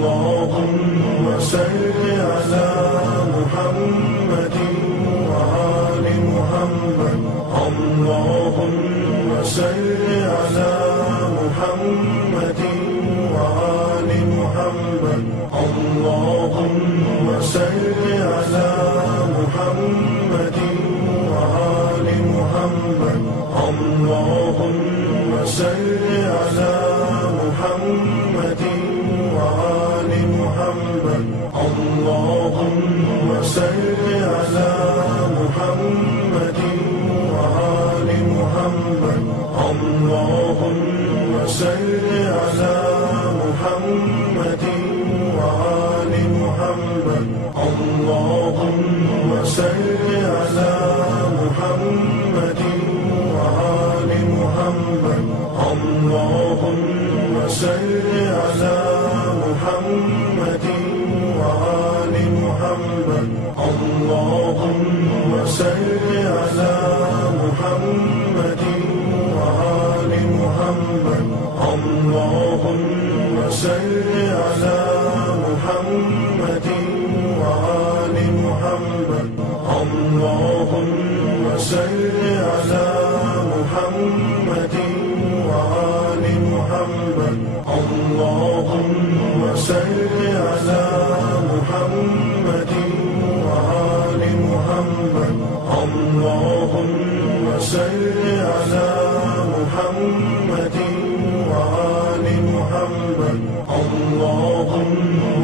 اللهم صل على محمد وآل محمد. اللهم صل على محمد وآل محمد. اللهم صل على محمد وآل محمد. اللهم صل على محمد وآل محمد. اللهم صل على محمد وآل محمد. اللهم صل على محمد وآل محمد. اللهم صل على محمد وآل محمد. اللهم صل على محمد وآل محمد. اللهم صل على محمد وآل محمد. اللهم صل على محمد وآل محمد. اللهم صل على محمد وآل محمد. اللهم صل على محمد وآل محمد. اللهم صل على محمد وآل محمد. اللهم